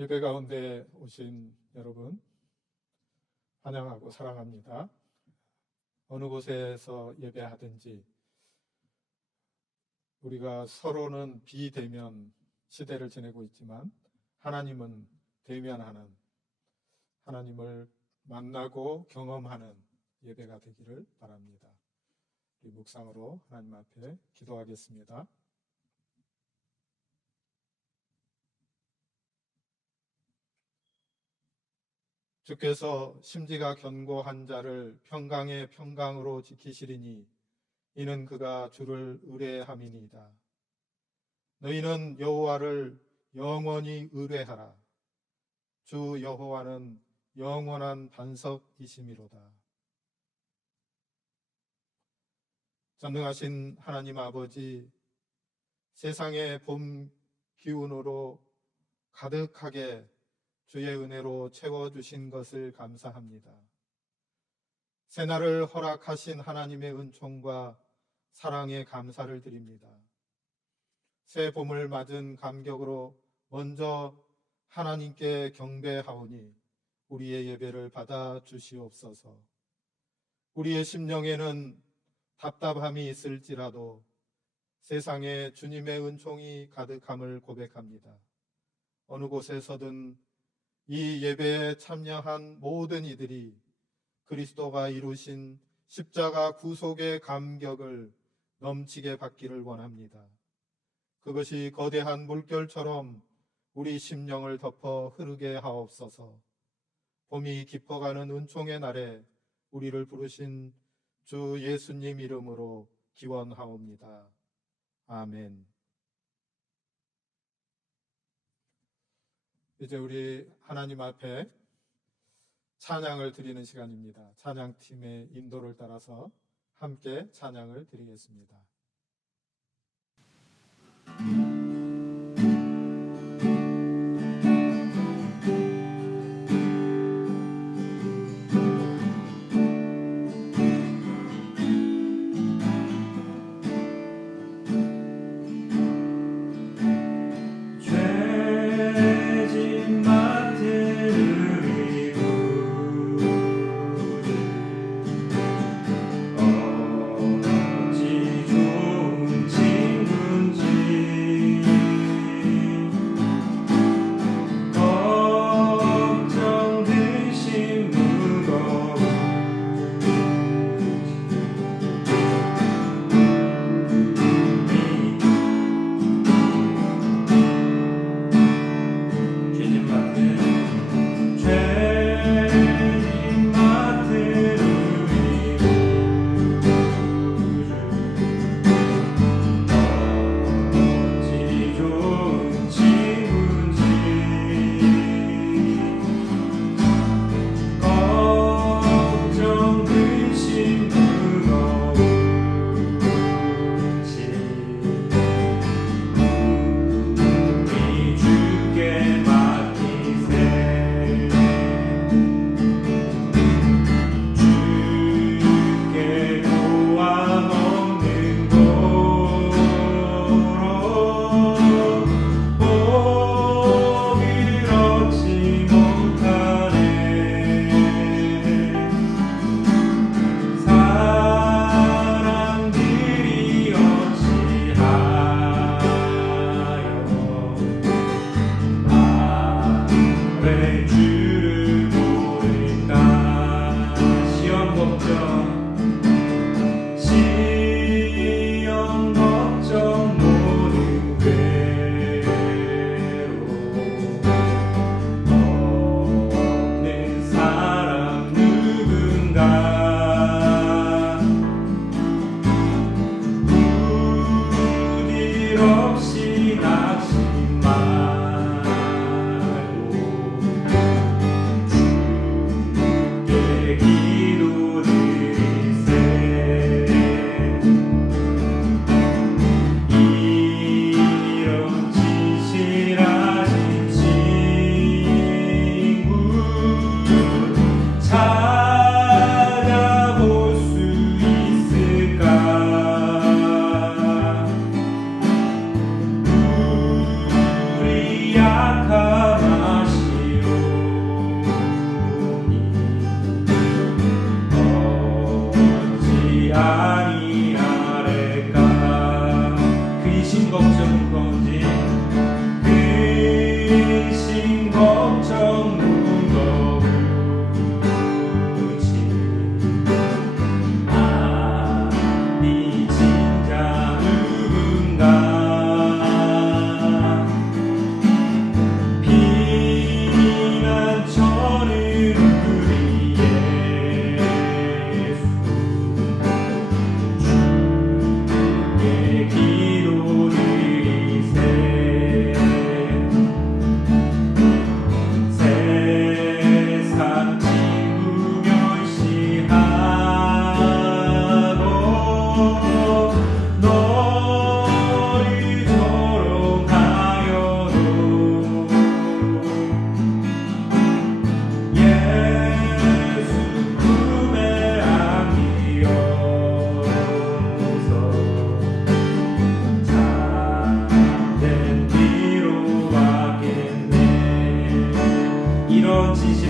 예배 가운데 오신 여러분 환영하고 사랑합니다. 어느 곳에서 예배하든지 우리가 서로는 비대면 시대를 지내고 있지만 하나님은 대면하는, 하나님을 만나고 경험하는 예배가 되기를 바랍니다. 우리 묵상으로 하나님 앞에 기도하겠습니다. 주께서 심지가 견고한 자를 평강의 평강으로 지키시리니 이는 그가 주를 의뢰함이니이다. 너희는 여호와를 영원히 의뢰하라. 주 여호와는 영원한 반석이심이로다. 전능하신 하나님 아버지, 세상의 봄 기운으로 가득하게 주의 은혜로 채워주신 것을 감사합니다. 새날을 허락하신 하나님의 은총과 사랑에 감사를 드립니다. 새 봄을 맞은 감격으로 먼저 하나님께 경배하오니 우리의 예배를 받아 주시옵소서. 우리의 심령에는 답답함이 있을지라도 세상에 주님의 은총이 가득함을 고백합니다. 어느 곳에서든 이 예배에 참여한 모든 이들이 그리스도가 이루신 십자가 구속의 감격을 넘치게 받기를 원합니다. 그것이 거대한 물결처럼 우리 심령을 덮어 흐르게 하옵소서. 봄이 깊어가는 은총의 날에 우리를 부르신 주 예수님 이름으로 기원하옵니다. 아멘. 이제 우리 하나님 앞에 찬양을 드리는 시간입니다. 찬양팀의 인도를 따라서 함께 찬양을 드리겠습니다. 지주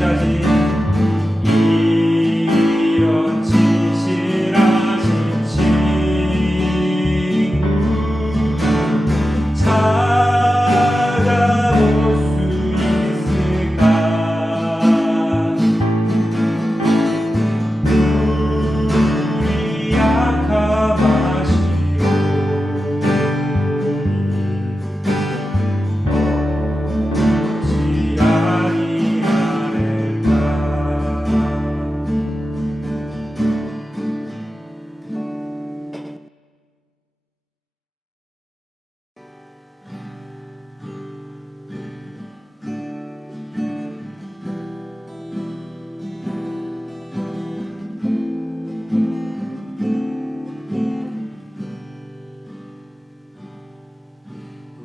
진실하신 이런 진실하신 친구 찾아볼 수 있을까? 우리 약함하시오니 어찌 아니하는가?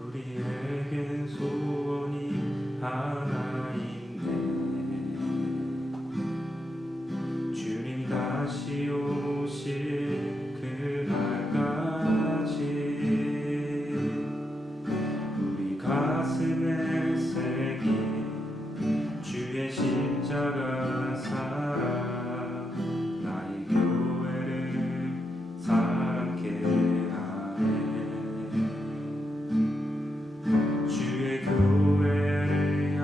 우리에겐 소원이 하나 있네. 주님 다시 오실 그날까지 우리 가슴에 새긴 주의 십자가 사랑 나의 교회를 사랑케 하네. 주의 교회를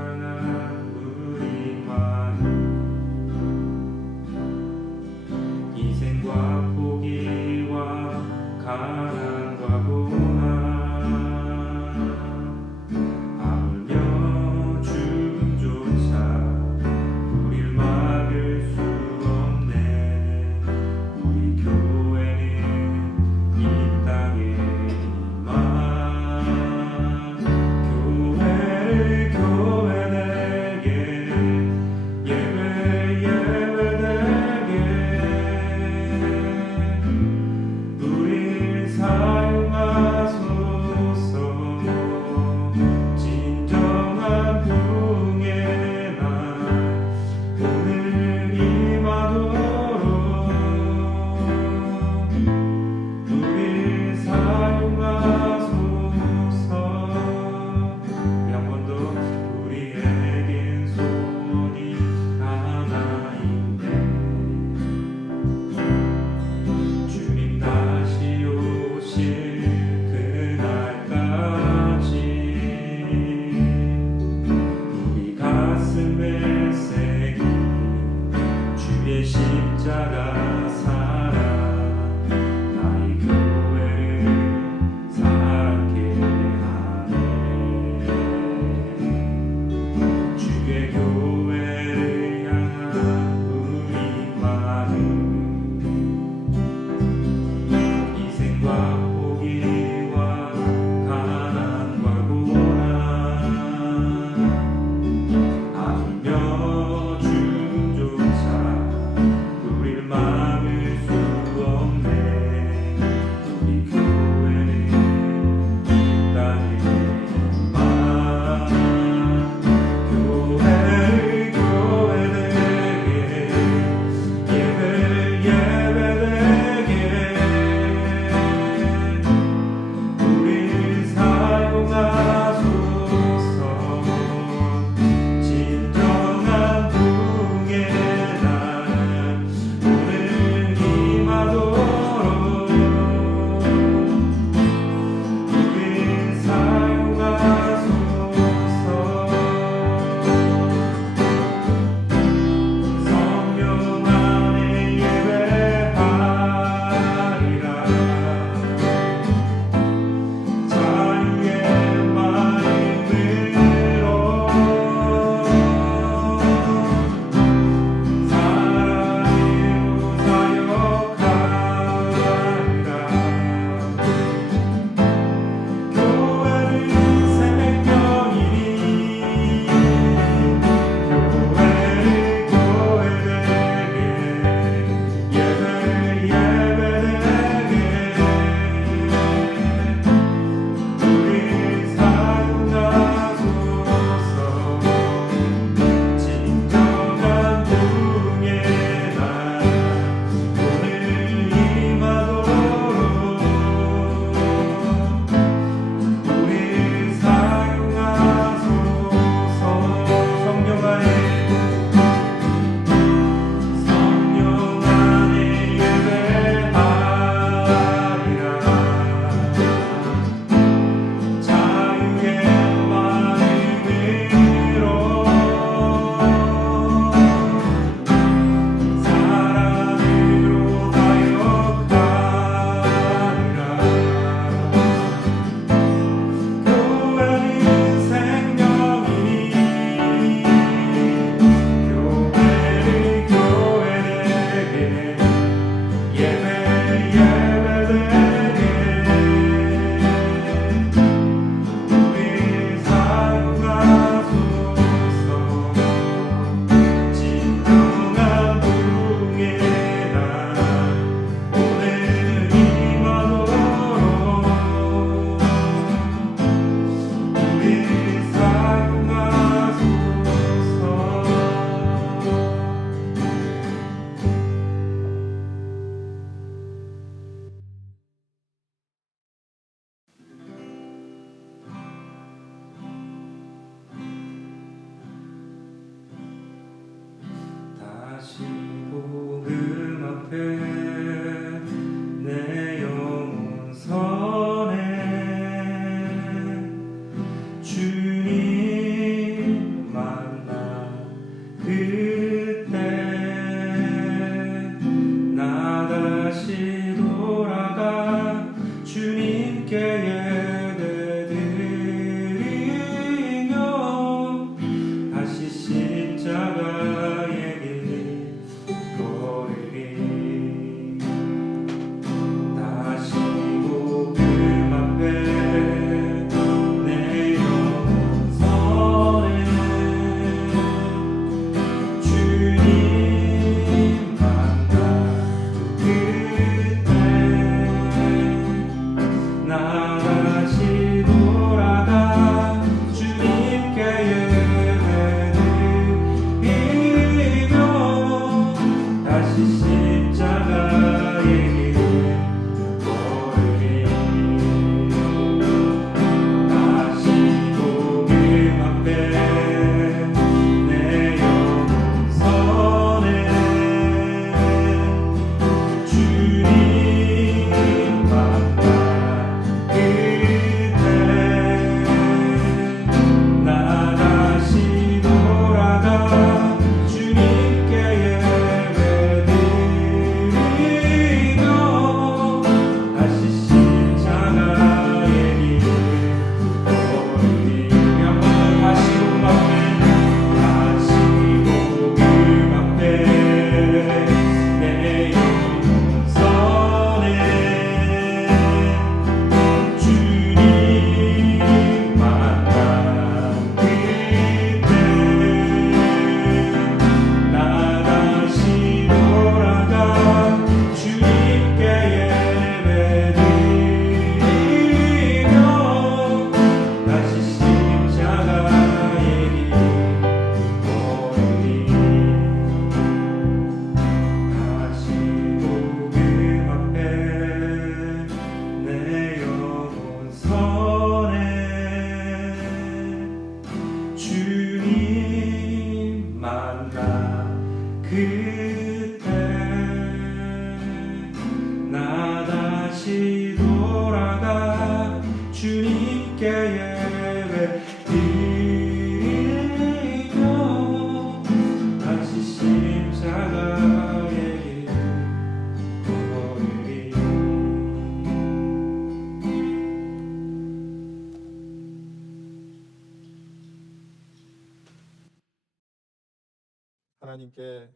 하나님께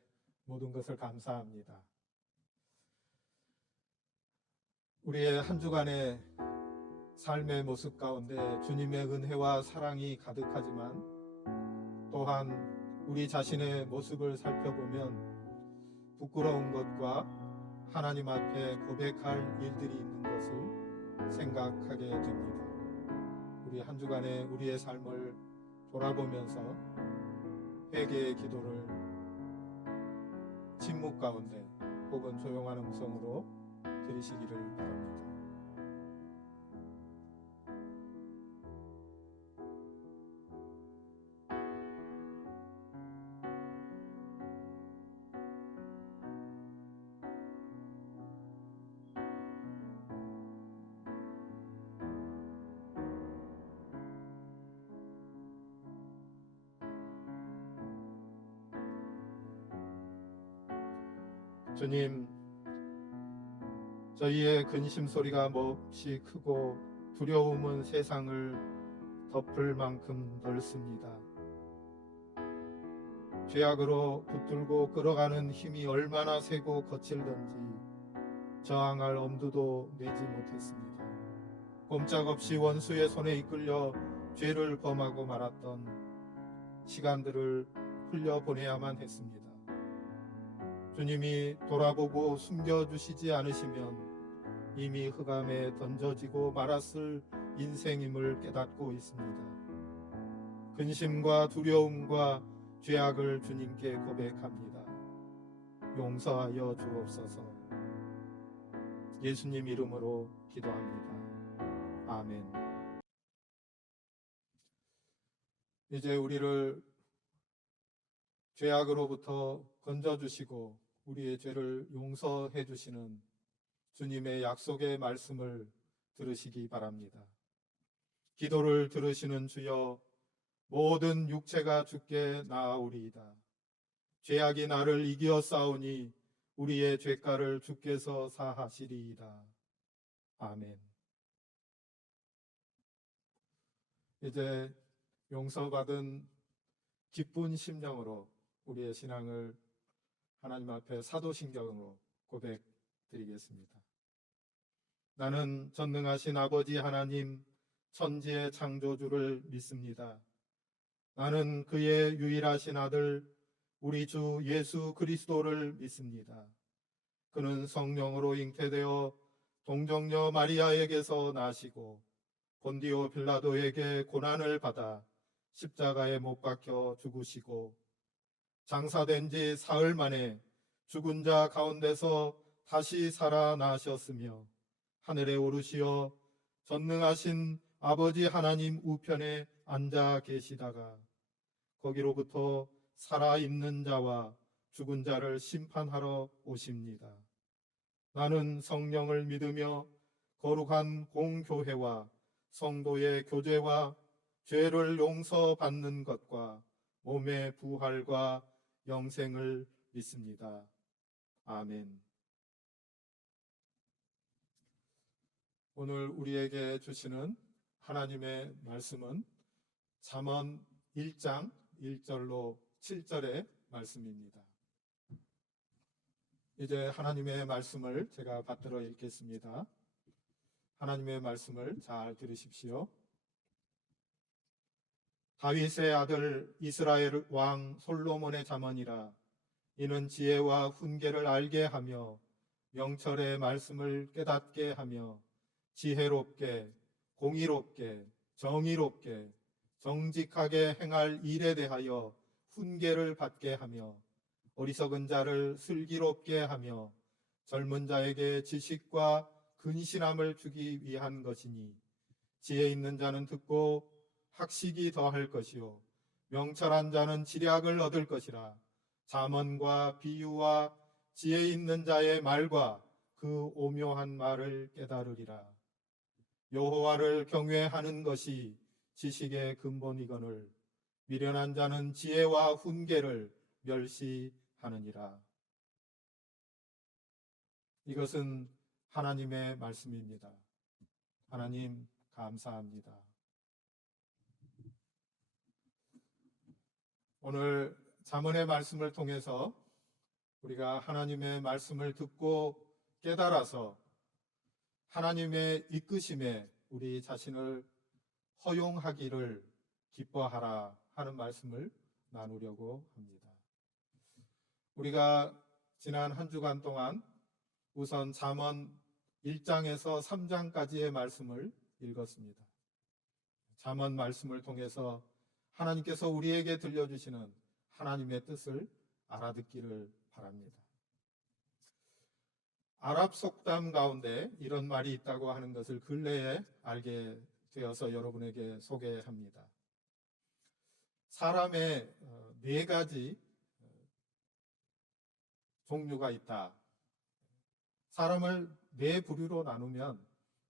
모든 것을 감사합니다. 우리의 한 주간의 삶의 모습 가운데 주님의 은혜와 사랑이 가득하지만 또한 우리 자신의 모습을 살펴보면 부끄러운 것과 하나님 앞에 고백할 일들이 있는 것을 생각하게 됩니다. 우리 한 주간의 우리의 삶을 돌아보면서 회개의 기도를 침묵 가운데 혹은 조용한 음성으로 드리시기를 바랍니다. 주님, 저희의 근심 소리가 몹시 크고 두려움은 세상을 덮을 만큼 넓습니다. 죄악으로 붙들고 끌어가는 힘이 얼마나 세고 거칠던지 저항할 엄두도 내지 못했습니다. 꼼짝없이 원수의 손에 이끌려 죄를 범하고 말았던 시간들을 흘려보내야만 했습니다. 주님이 돌아보고 숨겨주시지 않으시면 이미 흑암에 던져지고 말았을 인생임을 깨닫고 있습니다. 근심과 두려움과 죄악을 주님께 고백합니다. 용서하여 주옵소서. 예수님 이름으로 기도합니다. 아멘. 이제 우리를 죄악으로부터 건져주시고 우리의 죄를 용서해 주시는 주님의 약속의 말씀을 들으시기 바랍니다. 기도를 들으시는 주여, 모든 육체가 주께 나아오리이다. 죄악이 나를 이기어 싸우니 우리의 죄가를 주께서 사하시리이다. 아멘. 이제 용서받은 기쁜 심령으로 우리의 신앙을 하나님 앞에 사도신경으로 고백드리겠습니다. 나는 전능하신 아버지 하나님, 천지의 창조주를 믿습니다. 나는 그의 유일하신 아들 우리 주 예수 그리스도를 믿습니다. 그는 성령으로 잉태되어 동정녀 마리아에게서 나시고 본디오 빌라도에게 고난을 받아 십자가에 못 박혀 죽으시고 장사된 지 사흘 만에 죽은 자 가운데서 다시 살아나셨으며 하늘에 오르시어 전능하신 아버지 하나님 우편에 앉아 계시다가 거기로부터 살아있는 자와 죽은 자를 심판하러 오십니다. 나는 성령을 믿으며 거룩한 공교회와 성도의 교제와 죄를 용서받는 것과 몸의 부활과 영생을 믿습니다. 아멘. 오늘 우리에게 주시는 하나님의 말씀은 잠언 1장 1절로 7절의 말씀입니다. 이제 하나님의 말씀을 제가 받들어 읽겠습니다. 하나님의 말씀을 잘 들으십시오. 다윗의 아들 이스라엘 왕 솔로몬의 잠언이라. 이는 지혜와 훈계를 알게 하며 명철의 말씀을 깨닫게 하며 지혜롭게 공의롭게 정의롭게 정직하게 행할 일에 대하여 훈계를 받게 하며 어리석은 자를 슬기롭게 하며 젊은 자에게 지식과 근신함을 주기 위한 것이니 지혜 있는 자는 듣고 학식이 더할 것이요 명철한 자는 지략을 얻을 것이라. 잠언과 비유와 지혜 있는 자의 말과 그 오묘한 말을 깨달으리라. 여호와를 경외하는 것이 지식의 근본이거늘 미련한 자는 지혜와 훈계를 멸시하느니라. 이것은 하나님의 말씀입니다. 하나님 감사합니다. 오늘 잠언의 말씀을 통해서 우리가 하나님의 말씀을 듣고 깨달아서 하나님의 이끄심에 우리 자신을 허용하기를 기뻐하라 하는 말씀을 나누려고 합니다. 우리가 지난 한 주간 동안 우선 잠언 1장에서 3장까지의 말씀을 읽었습니다. 잠언 말씀을 통해서 하나님께서 우리에게 들려주시는 하나님의 뜻을 알아듣기를 바랍니다. 아랍 속담 가운데 이런 말이 있다고 하는 것을 근래에 알게 되어서 여러분에게 소개합니다. 사람의 네 가지 종류가 있다. 사람을 네 부류로 나누면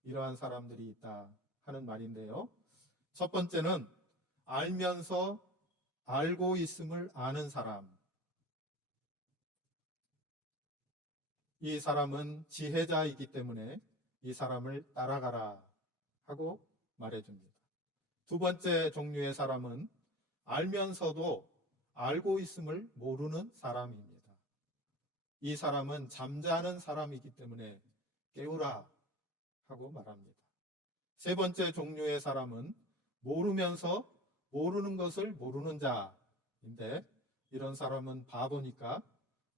이러한 사람들이 있다 하는 말인데요. 첫 번째는 알면서 알고 있음을 아는 사람. 이 사람은 지혜자이기 때문에 이 사람을 따라가라 하고 말해줍니다. 두 번째 종류의 사람은 알면서도 알고 있음을 모르는 사람입니다. 이 사람은 잠자는 사람이기 때문에 깨우라 하고 말합니다. 세 번째 종류의 사람은 모르면서 모르는 것을 모르는 자인데 이런 사람은 바보니까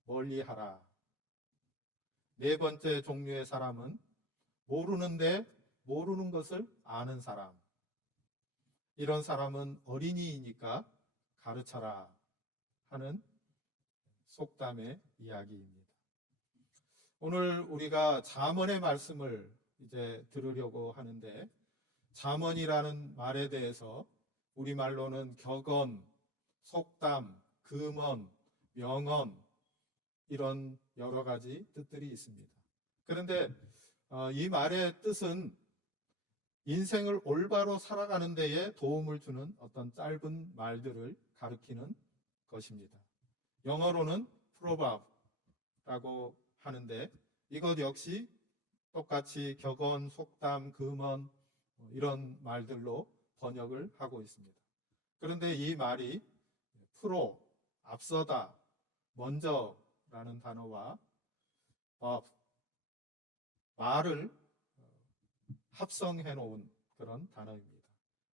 멀리하라. 네 번째 종류의 사람은 모르는데 모르는 것을 아는 사람. 이런 사람은 어린이이니까 가르쳐라 하는 속담의 이야기입니다. 오늘 우리가 잠언의 말씀을 이제 들으려고 하는데 잠언이라는 말에 대해서 우리말로는 격언, 속담, 금언, 명언 이런 여러 가지 뜻들이 있습니다. 그런데 이 말의 뜻은 인생을 올바로 살아가는 데에 도움을 주는 어떤 짧은 말들을 가리키는 것입니다. 영어로는 proverb라고 하는데 이것 역시 똑같이 격언, 속담, 금언 이런 말들로 번역을 하고 있습니다. 그런데 이 말이 프로, 앞서다, 먼저라는 단어와 말을 합성해 놓은 그런 단어입니다.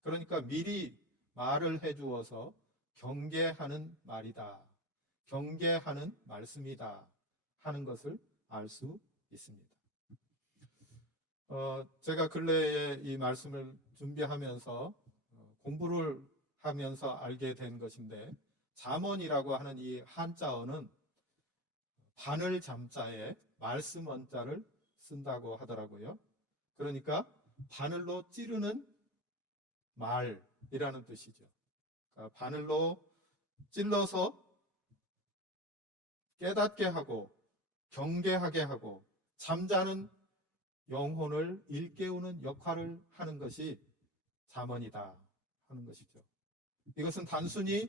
그러니까 미리 말을 해주어서 경계하는 말이다. 경계하는 말씀이다 하는 것을 알 수 있습니다. 제가 근래에 이 말씀을 준비하면서 공부를 하면서 알게 된 것인데 잠언이라고 하는 이 한자어는 바늘 잠자에 말씀 원자를 쓴다고 하더라고요. 그러니까 바늘로 찌르는 말이라는 뜻이죠. 그러니까 바늘로 찔러서 깨닫게 하고 경계하게 하고 잠자는 영혼을 일깨우는 역할을 하는 것이 잠언이다 하는 것이죠. 이것은 단순히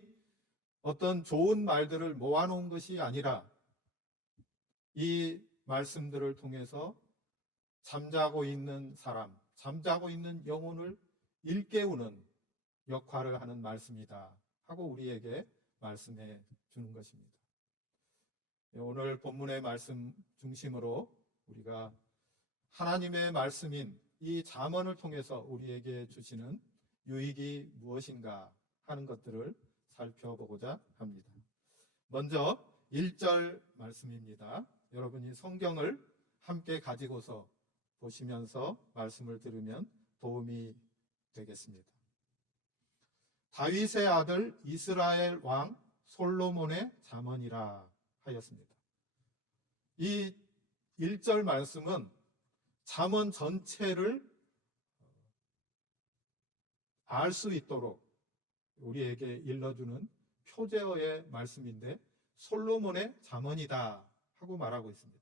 어떤 좋은 말들을 모아놓은 것이 아니라 이 말씀들을 통해서 잠자고 있는 사람, 잠자고 있는 영혼을 일깨우는 역할을 하는 말씀이다 하고 우리에게 말씀해 주는 것입니다. 오늘 본문의 말씀 중심으로 우리가 하나님의 말씀인 이 잠언을 통해서 우리에게 주시는 유익이 무엇인가 하는 것들을 살펴보고자 합니다. 먼저 1절 말씀입니다. 여러분이 성경을 함께 가지고서 보시면서 말씀을 들으면 도움이 되겠습니다. 다윗의 아들 이스라엘 왕 솔로몬의 잠언이라 하였습니다. 이 1절 말씀은 잠언 전체를 알 수 있도록 우리에게 일러주는 표제어의 말씀인데 솔로몬의 잠언이다 하고 말하고 있습니다.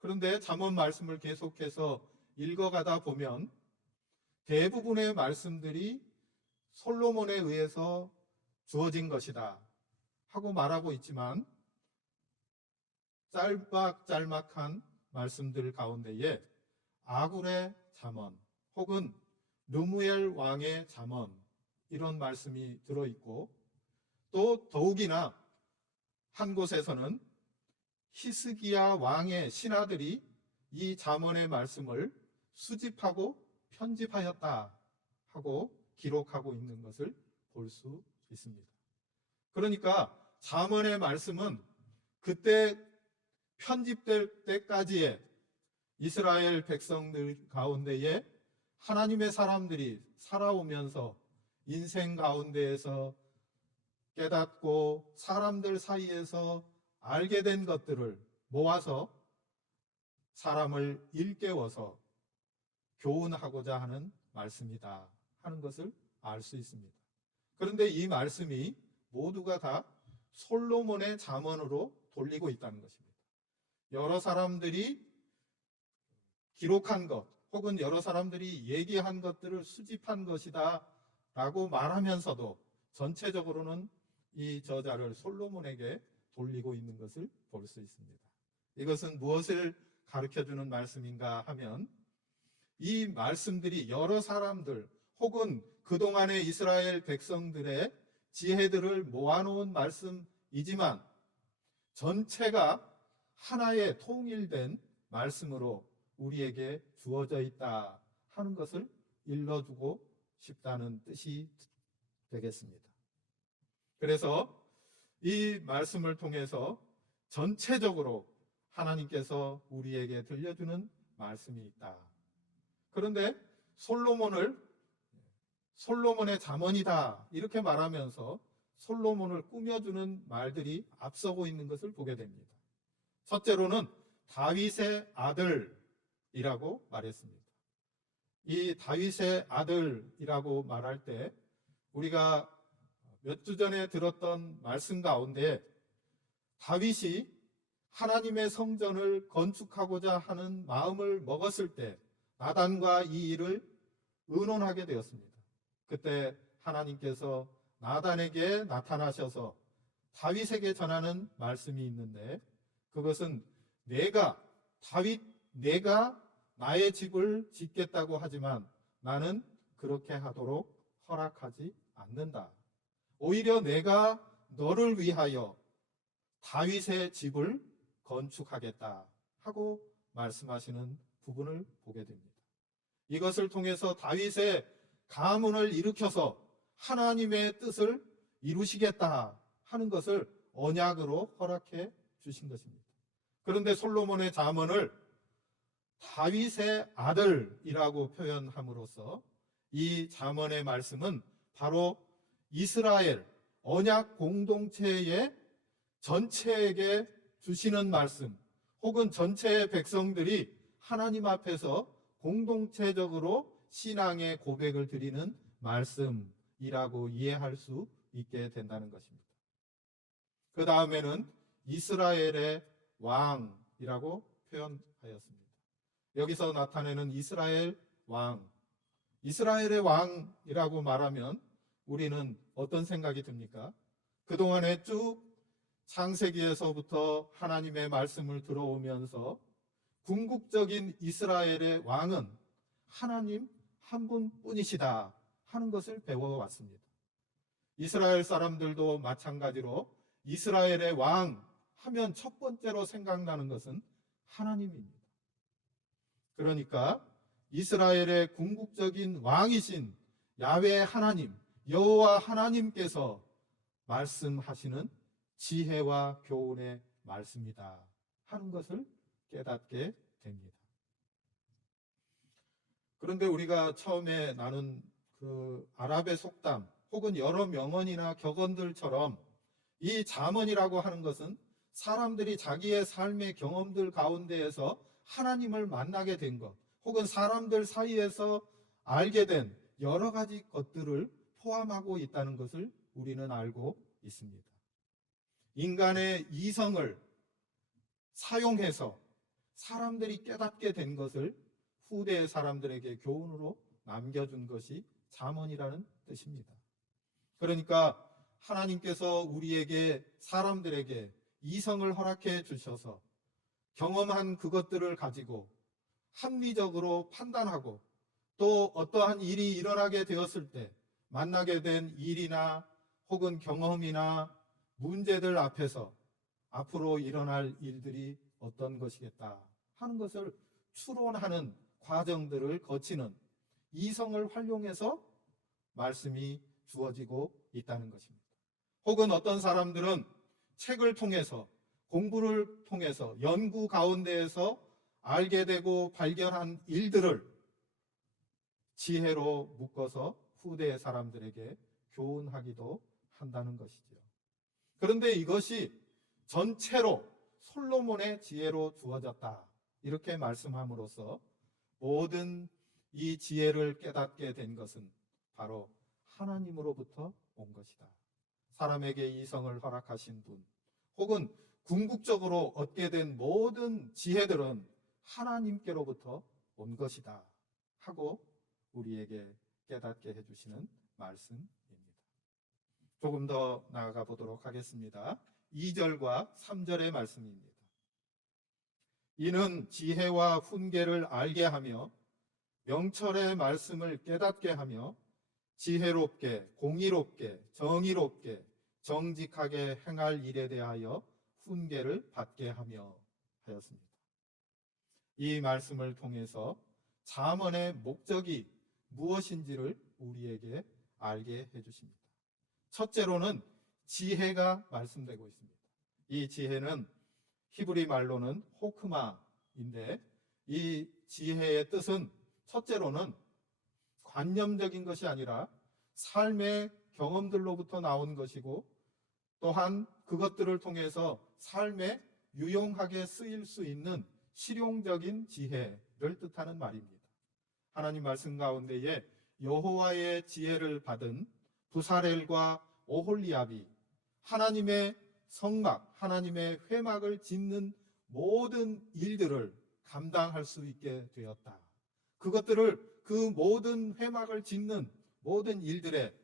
그런데 잠언 말씀을 계속해서 읽어가다 보면 대부분의 말씀들이 솔로몬에 의해서 주어진 것이다 하고 말하고 있지만 짤막짤막한 말씀들 가운데에 아굴의 잠언 혹은 르무엘 왕의 잠언 이런 말씀이 들어있고 또 더욱이나 한 곳에서는 히스기야 왕의 신하들이 이 잠언의 말씀을 수집하고 편집하였다 하고 기록하고 있는 것을 볼 수 있습니다. 그러니까 잠언의 말씀은 그때 편집될 때까지의 이스라엘 백성들 가운데에 하나님의 사람들이 살아오면서 인생 가운데에서 깨닫고 사람들 사이에서 알게 된 것들을 모아서 사람을 일깨워서 교훈하고자 하는 말씀이다 하는 것을 알 수 있습니다. 그런데 이 말씀이 모두가 다 솔로몬의 잠언으로 돌리고 있다는 것입니다. 여러 사람들이 기록한 것 혹은 여러 사람들이 얘기한 것들을 수집한 것이다 라고 말하면서도 전체적으로는 이 저자를 솔로몬에게 돌리고 있는 것을 볼 수 있습니다. 이것은 무엇을 가르쳐주는 말씀인가 하면 이 말씀들이 여러 사람들 혹은 그동안의 이스라엘 백성들의 지혜들을 모아놓은 말씀이지만 전체가 하나의 통일된 말씀으로 우리에게 주어져 있다 하는 것을 일러주고 싶다는 뜻이 되겠습니다. 그래서 이 말씀을 통해서 전체적으로 하나님께서 우리에게 들려주는 말씀이 있다. 그런데 솔로몬의 잠언이다 이렇게 말하면서 솔로몬을 꾸며주는 말들이 앞서고 있는 것을 보게 됩니다. 첫째로는 다윗의 아들이라고 말했습니다. 이 다윗의 아들이라고 말할 때 우리가 몇 주 전에 들었던 말씀 가운데 다윗이 하나님의 성전을 건축하고자 하는 마음을 먹었을 때 나단과 이 일을 의논하게 되었습니다. 그때 하나님께서 나단에게 나타나셔서 다윗에게 전하는 말씀이 있는데 그것은 내가 나의 집을 짓겠다고 하지만 나는 그렇게 하도록 허락하지 않는다. 오히려 내가 너를 위하여 다윗의 집을 건축하겠다 하고 말씀하시는 부분을 보게 됩니다. 이것을 통해서 다윗의 가문을 일으켜서 하나님의 뜻을 이루시겠다 하는 것을 언약으로 허락해 주신 것입니다. 그런데 솔로몬의 잠언을 다윗의 아들이라고 표현함으로써 이 잠언의 말씀은 바로 이스라엘 언약 공동체의 전체에게 주시는 말씀 혹은 전체의 백성들이 하나님 앞에서 공동체적으로 신앙의 고백을 드리는 말씀이라고 이해할 수 있게 된다는 것입니다. 그 다음에는 이스라엘의 왕이라고 표현하였습니다. 여기서 나타내는 이스라엘의 왕이라고 말하면 우리는 어떤 생각이 듭니까? 그동안에 쭉 창세기에서부터 하나님의 말씀을 들어오면서 궁극적인 이스라엘의 왕은 하나님 한 분뿐이시다 하는 것을 배워왔습니다. 이스라엘 사람들도 마찬가지로 이스라엘의 왕 하면 첫 번째로 생각나는 것은 하나님입니다. 그러니까 이스라엘의 궁극적인 왕이신 야훼 하나님, 여호와 하나님께서 말씀하시는 지혜와 교훈의 말씀이다 하는 것을 깨닫게 됩니다. 그런데 우리가 처음에 나눈 그 아랍의 속담 혹은 여러 명언이나 격언들처럼 이 잠언이라고 하는 것은 사람들이 자기의 삶의 경험들 가운데에서 하나님을 만나게 된 것 혹은 사람들 사이에서 알게 된 여러 가지 것들을 포함하고 있다는 것을 우리는 알고 있습니다. 인간의 이성을 사용해서 사람들이 깨닫게 된 것을 후대의 사람들에게 교훈으로 남겨준 것이 잠언이라는 뜻입니다. 그러니까 하나님께서 우리에게 사람들에게 이성을 허락해 주셔서 경험한 그것들을 가지고 합리적으로 판단하고 또 어떠한 일이 일어나게 되었을 때 만나게 된 일이나 혹은 경험이나 문제들 앞에서 앞으로 일어날 일들이 어떤 것이겠다 하는 것을 추론하는 과정들을 거치는 이성을 활용해서 말씀이 주어지고 있다는 것입니다. 혹은 어떤 사람들은 책을 통해서, 공부를 통해서, 연구 가운데에서 알게 되고 발견한 일들을 지혜로 묶어서 후대의 사람들에게 교훈하기도 한다는 것이죠. 그런데 이것이 전체로 솔로몬의 지혜로 주어졌다, 이렇게 말씀함으로써 모든 이 지혜를 깨닫게 된 것은 바로 하나님으로부터 온 것이다. 사람에게 이성을 허락하신 분, 혹은 궁극적으로 얻게 된 모든 지혜들은 하나님께로부터 온 것이다 하고 우리에게 깨닫게 해주시는 말씀입니다. 조금 더 나아가 보도록 하겠습니다. 2절과 3절의 말씀입니다. 이는 지혜와 훈계를 알게 하며 명철의 말씀을 깨닫게 하며 지혜롭게, 공의롭게, 정의롭게, 정직하게 행할 일에 대하여 훈계를 받게 하며 하였습니다. 이 말씀을 통해서 잠언의 목적이 무엇인지를 우리에게 알게 해주십니다. 첫째로는 지혜가 말씀되고 있습니다. 이 지혜는 히브리 말로는 호크마인데, 이 지혜의 뜻은 첫째로는 관념적인 것이 아니라 삶의 경험들로부터 나온 것이고, 또한 그것들을 통해서 삶에 유용하게 쓰일 수 있는 실용적인 지혜를 뜻하는 말입니다. 하나님 말씀 가운데에 여호와의 지혜를 받은 부사렐과 오홀리압이 하나님의 성막, 하나님의 회막을 짓는 모든 일들을 감당할 수 있게 되었다. 그것들을, 그 모든 회막을 짓는 모든 일들의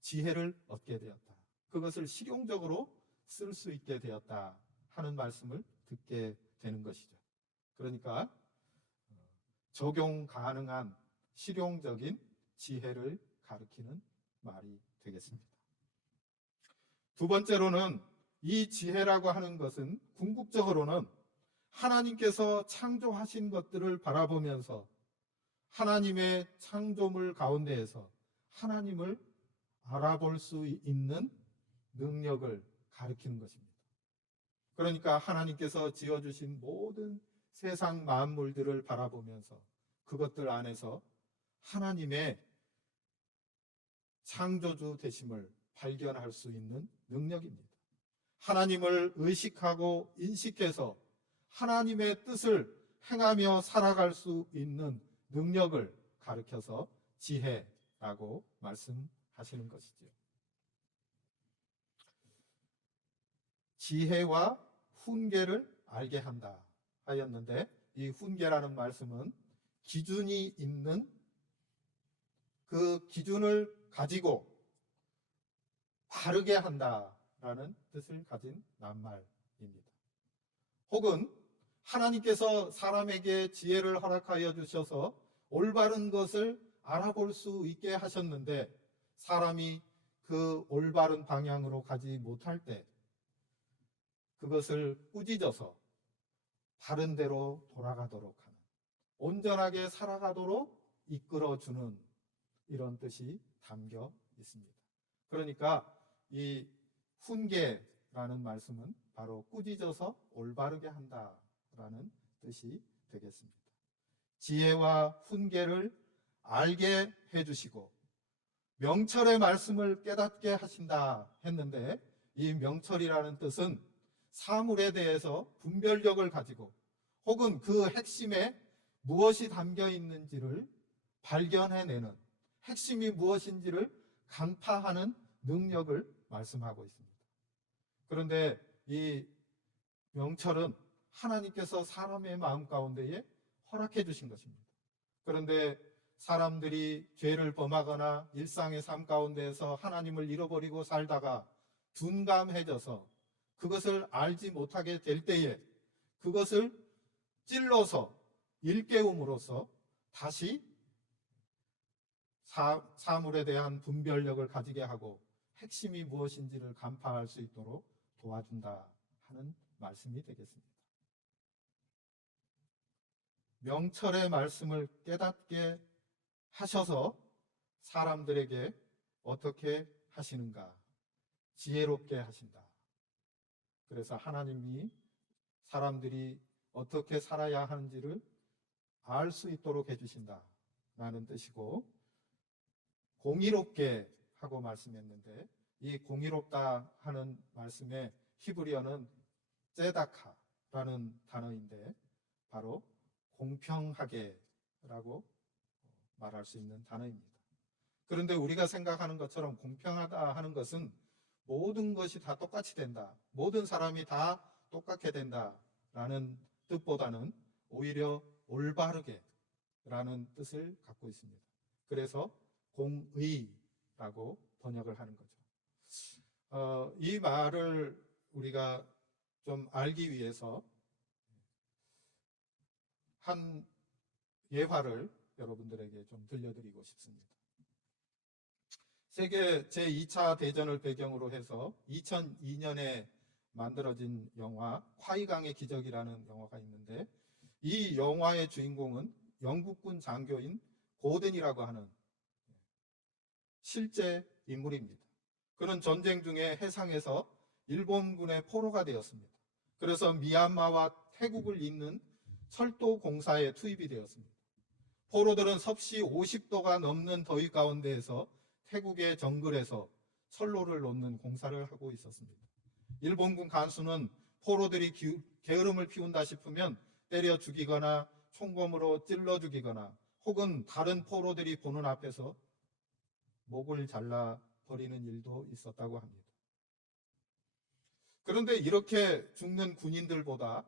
지혜를 얻게 되었다. 그것을 실용적으로 쓸 수 있게 되었다 하는 말씀을 듣게 되는 것이죠. 그러니까 적용 가능한 실용적인 지혜를 가리키는 말이 되겠습니다. 두 번째로는 이 지혜라고 하는 것은 궁극적으로는 하나님께서 창조하신 것들을 바라보면서 하나님의 창조물 가운데에서 하나님을 알아볼 수 있는 능력을 가리키는 것입니다. 그러니까 하나님께서 지어주신 모든 세상 만물들을 바라보면서 그것들 안에서 하나님의 창조주 되심을 발견할 수 있는 능력입니다. 하나님을 의식하고 인식해서 하나님의 뜻을 행하며 살아갈 수 있는 능력을 가리켜서 지혜라고 말씀하시는 것이죠. 지혜와 훈계를 알게 한다 하였는데, 이 훈계라는 말씀은 기준이 있는, 그 기준을 가지고 바르게 한다라는 뜻을 가진 낱말입니다. 혹은 하나님께서 사람에게 지혜를 허락하여 주셔서 올바른 것을 알아볼 수 있게 하셨는데, 사람이 그 올바른 방향으로 가지 못할 때 그것을 꾸짖어서 바른 대로 돌아가도록 하는, 온전하게 살아가도록 이끌어주는 이런 뜻이 담겨 있습니다. 그러니까 이 훈계라는 말씀은 바로 꾸짖어서 올바르게 한다라는 뜻이 되겠습니다. 지혜와 훈계를 알게 해주시고 명철의 말씀을 깨닫게 하신다 했는데, 이 명철이라는 뜻은 사물에 대해서 분별력을 가지고 혹은 그 핵심에 무엇이 담겨 있는지를 발견해내는, 핵심이 무엇인지를 간파하는 능력을 말씀하고 있습니다. 그런데 이 명철은 하나님께서 사람의 마음 가운데에 허락해 주신 것입니다. 그런데 사람들이 죄를 범하거나 일상의 삶 가운데에서 하나님을 잃어버리고 살다가 둔감해져서 그것을 알지 못하게 될 때에 그것을 찔러서 일깨움으로써 다시 사물에 대한 분별력을 가지게 하고 핵심이 무엇인지를 간파할 수 있도록 도와준다 하는 말씀이 되겠습니다. 명철의 말씀을 깨닫게 하셔서 사람들에게 어떻게 하시는가? 지혜롭게 하신다. 그래서 하나님이 사람들이 어떻게 살아야 하는지를 알 수 있도록 해주신다라는 뜻이고, 공의롭게 하고 말씀했는데, 이 공의롭다 하는 말씀의 히브리어는 ጼ다카라는 단어인데 바로 공평하게라고 말할 수 있는 단어입니다. 그런데 우리가 생각하는 것처럼 공평하다 하는 것은 모든 것이 다 똑같이 된다, 모든 사람이 다 똑같게 된다라는 뜻보다는 오히려 올바르게 라는 뜻을 갖고 있습니다. 그래서 공의라고 번역을 하는 거죠. 이 말을 우리가 좀 알기 위해서 한 예화를 여러분들에게 좀 들려드리고 싶습니다. 세계 제2차 대전을 배경으로 해서 2002년에 만들어진 영화 콰이강의 기적이라는 영화가 있는데, 이 영화의 주인공은 영국군 장교인 고든이라고 하는 실제 인물입니다. 그는 전쟁 중에 해상에서 일본군의 포로가 되었습니다. 그래서 미얀마와 태국을 잇는 철도 공사에 투입이 되었습니다. 포로들은 섭씨 50도가 넘는 더위 가운데에서 태국의 정글에서 철로를 놓는 공사를 하고 있었습니다. 일본군 간수는 포로들이 게으름을 피운다 싶으면 때려 죽이거나 총검으로 찔러 죽이거나 혹은 다른 포로들이 보는 앞에서 목을 잘라 버리는 일도 있었다고 합니다. 그런데 이렇게 죽는 군인들보다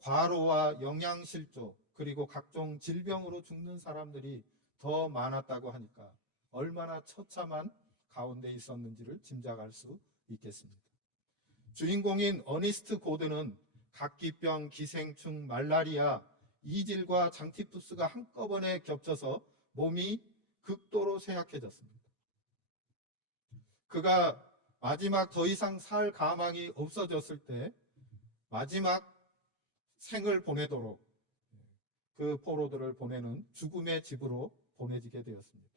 과로와 영양실조 그리고 각종 질병으로 죽는 사람들이 더 많았다고 하니까 얼마나 처참한 가운데 있었는지를 짐작할 수 있겠습니다. 주인공인 어니스트 고든은 각기병, 기생충, 말라리아, 이질과 장티푸스가 한꺼번에 겹쳐서 몸이 극도로 쇠약해졌습니다. 그가 마지막 더 이상 살 가망이 없어졌을 때 마지막 생을 보내도록 그 포로들을 보내는 죽음의 집으로 보내지게 되었습니다.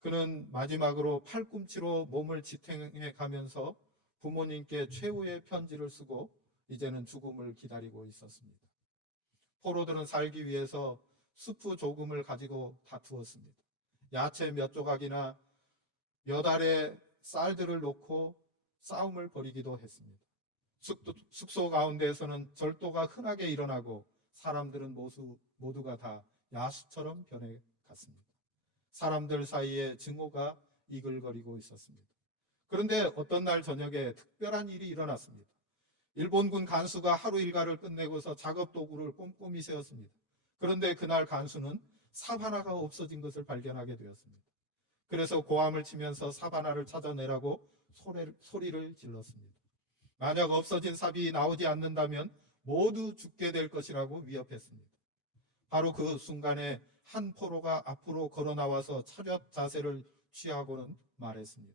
그는 마지막으로 팔꿈치로 몸을 지탱해 가면서 부모님께 최후의 편지를 쓰고 이제는 죽음을 기다리고 있었습니다. 포로들은 살기 위해서 수프 조금을 가지고 다투었습니다. 야채 몇 조각이나 몇 알의 쌀들을 놓고 싸움을 벌이기도 했습니다. 숙소 가운데에서는 절도가 흔하게 일어나고 사람들은 모두가 다 야수처럼 변해갔습니다. 사람들 사이에 증오가 이글거리고 있었습니다. 그런데 어떤 날 저녁에 특별한 일이 일어났습니다. 일본군 간수가 하루 일과를 끝내고서 작업 도구를 꼼꼼히 세웠습니다. 그런데 그날 간수는 삽 하나가 없어진 것을 발견하게 되었습니다. 그래서 고함을 치면서 삽 하나를 찾아내라고 소리를 질렀습니다. 만약 없어진 삽이 나오지 않는다면 모두 죽게 될 것이라고 위협했습니다. 바로 그 순간에 한 포로가 앞으로 걸어 나와서 차렷 자세를 취하고는 말했습니다.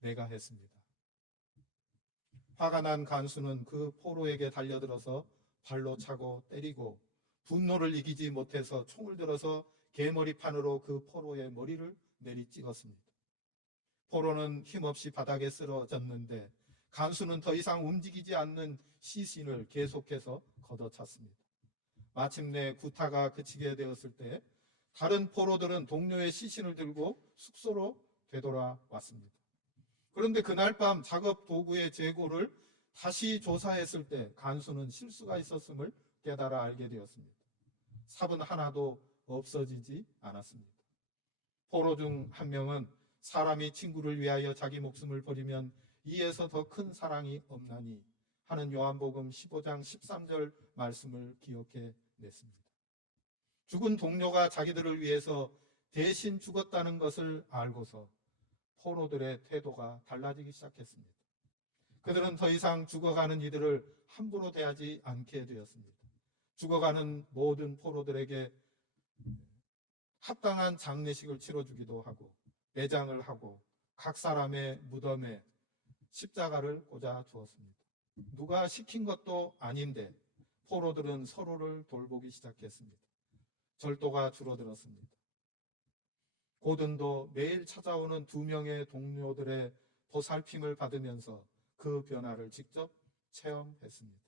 내가 했습니다. 화가 난 간수는 그 포로에게 달려들어서 발로 차고 때리고 분노를 이기지 못해서 총을 들어서 개머리판으로 그 포로의 머리를 내리 찍었습니다. 포로는 힘없이 바닥에 쓰러졌는데 간수는 더 이상 움직이지 않는 시신을 계속해서 걷어찼습니다. 마침내 구타가 그치게 되었을 때 다른 포로들은 동료의 시신을 들고 숙소로 되돌아왔습니다. 그런데 그날 밤 작업 도구의 재고를 다시 조사했을 때 간수는 실수가 있었음을 깨달아 알게 되었습니다. 삽은 하나도 없어지지 않았습니다. 포로 중 한 명은 사람이 친구를 위하여 자기 목숨을 버리면 이에서 더 큰 사랑이 없나니 하는 요한복음 15장 13절 말씀을 기억해 냈습니다. 죽은 동료가 자기들을 위해서 대신 죽었다는 것을 알고서 포로들의 태도가 달라지기 시작했습니다. 그들은 더 이상 죽어가는 이들을 함부로 대하지 않게 되었습니다. 죽어가는 모든 포로들에게 합당한 장례식을 치러주기도 하고 매장을 하고 각 사람의 무덤에 십자가를 꽂아 주었습니다. 누가 시킨 것도 아닌데 포로들은 서로를 돌보기 시작했습니다. 절도가 줄어들었습니다. 고든도 매일 찾아오는 2명의 동료들의 보살핌을 받으면서 그 변화를 직접 체험했습니다.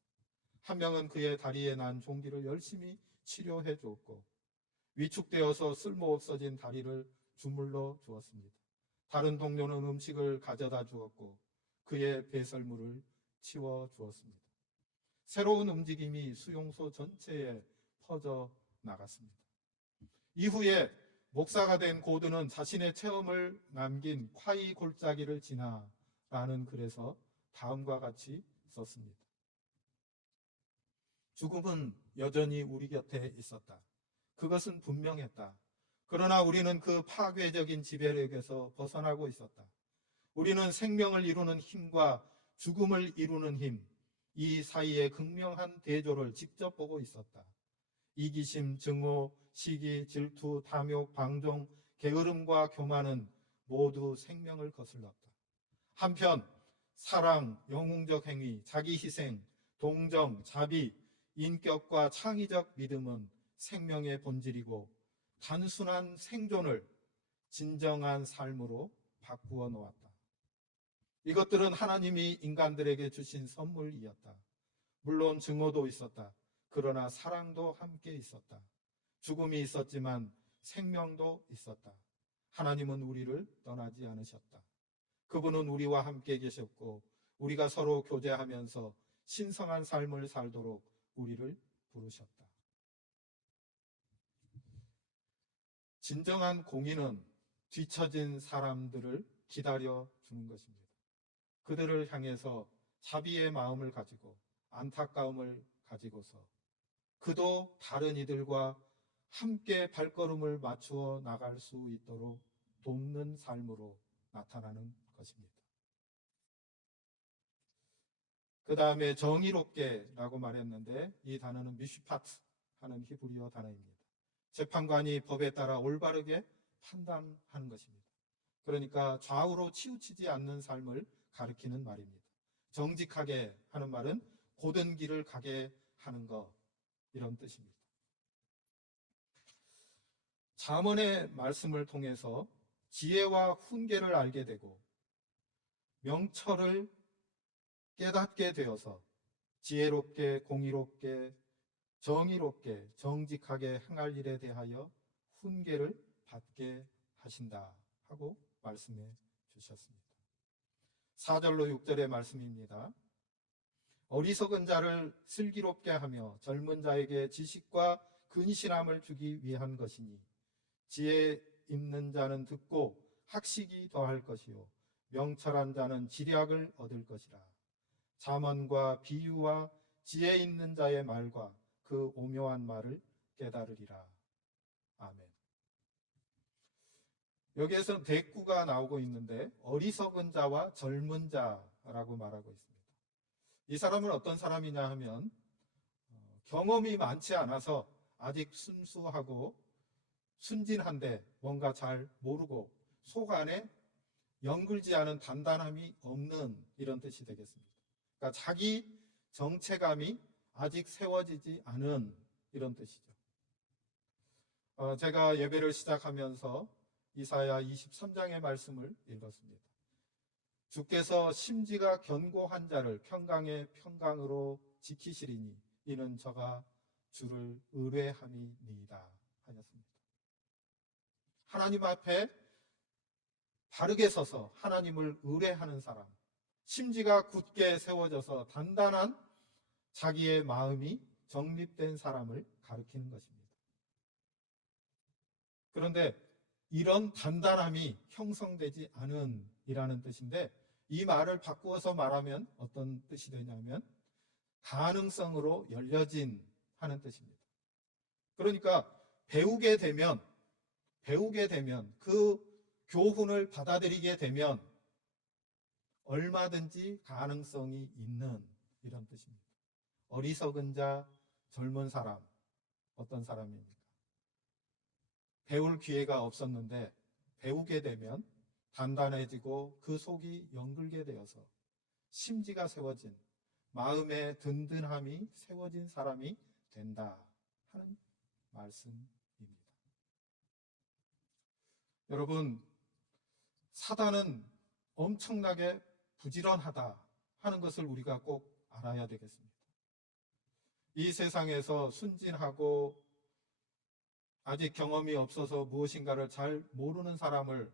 한 명은 그의 다리에 난 종기를 열심히 치료해 주었고, 위축되어서 쓸모없어진 다리를 주물러 주었습니다. 다른 동료는 음식을 가져다 주었고 그의 배설물을 치워 주었습니다. 새로운 움직임이 수용소 전체에 퍼져 나갔습니다. 이후에 목사가 된 고든은 자신의 체험을 남긴 콰이 골짜기를 지나라는 글에서 다음과 같이 썼습니다. 죽음은 여전히 우리 곁에 있었다. 그것은 분명했다. 그러나 우리는 그 파괴적인 지배력에서 벗어나고 있었다. 우리는 생명을 이루는 힘과 죽음을 이루는 힘, 이 사이의 극명한 대조를 직접 보고 있었다. 이기심, 증오, 시기, 질투, 탐욕, 방종, 게으름과 교만은 모두 생명을 거슬렀다. 한편 사랑, 영웅적 행위, 자기 희생, 동정, 자비, 인격과 창의적 믿음은 생명의 본질이고 단순한 생존을 진정한 삶으로 바꾸어 놓았다. 이것들은 하나님이 인간들에게 주신 선물이었다. 물론 증오도 있었다. 그러나 사랑도 함께 있었다. 죽음이 있었지만 생명도 있었다. 하나님은 우리를 떠나지 않으셨다. 그분은 우리와 함께 계셨고 우리가 서로 교제하면서 신성한 삶을 살도록 우리를 부르셨다. 진정한 공의는 뒤처진 사람들을 기다려 주는 것입니다. 그들을 향해서 자비의 마음을 가지고 안타까움을 가지고서 그도 다른 이들과 함께 발걸음을 맞추어 나갈 수 있도록 돕는 삶으로 나타나는 것입니다. 그 다음에 정의롭게라고 말했는데 이 단어는 미슈파트 하는 히브리어 단어입니다. 재판관이 법에 따라 올바르게 판단하는 것입니다. 그러니까 좌우로 치우치지 않는 삶을 가리키는 말입니다. 정직하게 하는 말은 고든 길을 가게 하는 것, 이런 뜻입니다. 잠언의 말씀을 통해서 지혜와 훈계를 알게 되고 명철을 깨닫게 되어서 지혜롭게, 공의롭게, 정의롭게, 정직하게 행할 일에 대하여 훈계를 받게 하신다 하고 말씀해 주셨습니다. 4절로 6절의 말씀입니다. 어리석은 자를 슬기롭게 하며 젊은 자에게 지식과 근신함을 주기 위한 것이니 지혜 있는 자는 듣고 학식이 더할 것이요 명철한 자는 지략을 얻을 것이라. 잠언과 비유와 지혜 있는 자의 말과 그 오묘한 말을 깨달으리라. 아멘. 여기에서는 대꾸가 나오고 있는데 어리석은 자와 젊은 자라고 말하고 있습니다. 이 사람은 어떤 사람이냐 하면 경험이 많지 않아서 아직 순수하고 순진한데 뭔가 잘 모르고 속 안에 연글지 않은 단단함이 없는 이런 뜻이 되겠습니다. 그러니까 자기 정체감이 아직 세워지지 않은 이런 뜻이죠. 제가 예배를 시작하면서 이사야 23장의 말씀을 읽었습니다. 주께서 심지가 견고한 자를 평강의 평강으로 지키시리니 이는 저가 주를 의뢰함이니이다 하였습니다. 하나님 앞에 바르게 서서 하나님을 의뢰하는 사람, 심지가 굳게 세워져서 단단한 자기의 마음이 정립된 사람을 가리키는 것입니다. 그런데 이런 단단함이 형성되지 않은 이라는 뜻인데 이 말을 바꾸어서 말하면 어떤 뜻이 되냐면 가능성으로 열려진 하는 뜻입니다. 그러니까 배우게 되면 그 교훈을 받아들이게 되면 얼마든지 가능성이 있는 이런 뜻입니다. 어리석은 자, 젊은 사람, 어떤 사람입니까? 배울 기회가 없었는데 배우게 되면 단단해지고 그 속이 연글게 되어서 심지가 세워진 마음의 든든함이 세워진 사람이 된다 하는 말씀입니다. 여러분, 사단은 엄청나게 부지런하다 하는 것을 우리가 꼭 알아야 되겠습니다. 이 세상에서 순진하고 아직 경험이 없어서 무엇인가를 잘 모르는 사람을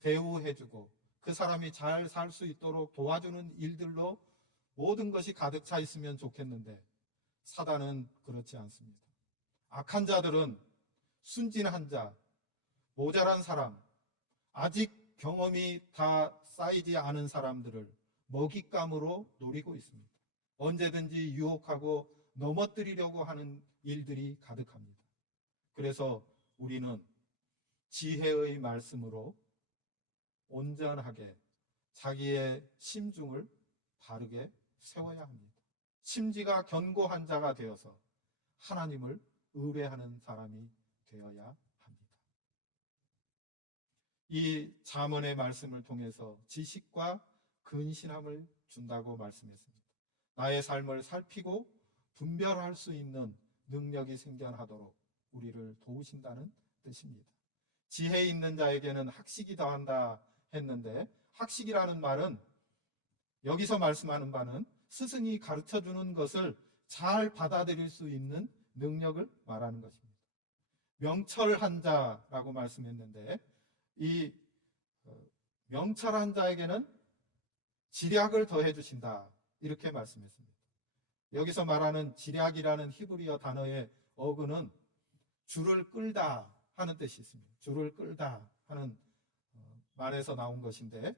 대우해주고 그 사람이 잘 살 수 있도록 도와주는 일들로 모든 것이 가득 차 있으면 좋겠는데 사단은 그렇지 않습니다. 악한 자들은 순진한 자, 모자란 사람, 아직 경험이 다 쌓이지 않은 사람들을 먹잇감으로 노리고 있습니다. 언제든지 유혹하고 넘어뜨리려고 하는 일들이 가득합니다. 그래서 우리는 지혜의 말씀으로 온전하게 자기의 심중을 바르게 세워야 합니다. 심지가 견고한 자가 되어서 하나님을 의뢰하는 사람이 되어야 합니다. 이 잠언의 말씀을 통해서 지식과 근신함을 준다고 말씀했습니다. 나의 삶을 살피고 분별할 수 있는 능력이 생겨나도록 우리를 도우신다는 뜻입니다. 지혜 있는 자에게는 학식이 더한다 했는데 학식이라는 말은 여기서 말씀하는 바는 스승이 가르쳐주는 것을 잘 받아들일 수 있는 능력을 말하는 것입니다. 명철한 자라고 말씀했는데 이 명철한 자에게는 지략을 더해 주신다 이렇게 말씀했습니다. 여기서 말하는 지략이라는 히브리어 단어의 어근은 줄을 끌다 하는 뜻이 있습니다. 줄을 끌다 하는 말에서 나온 것인데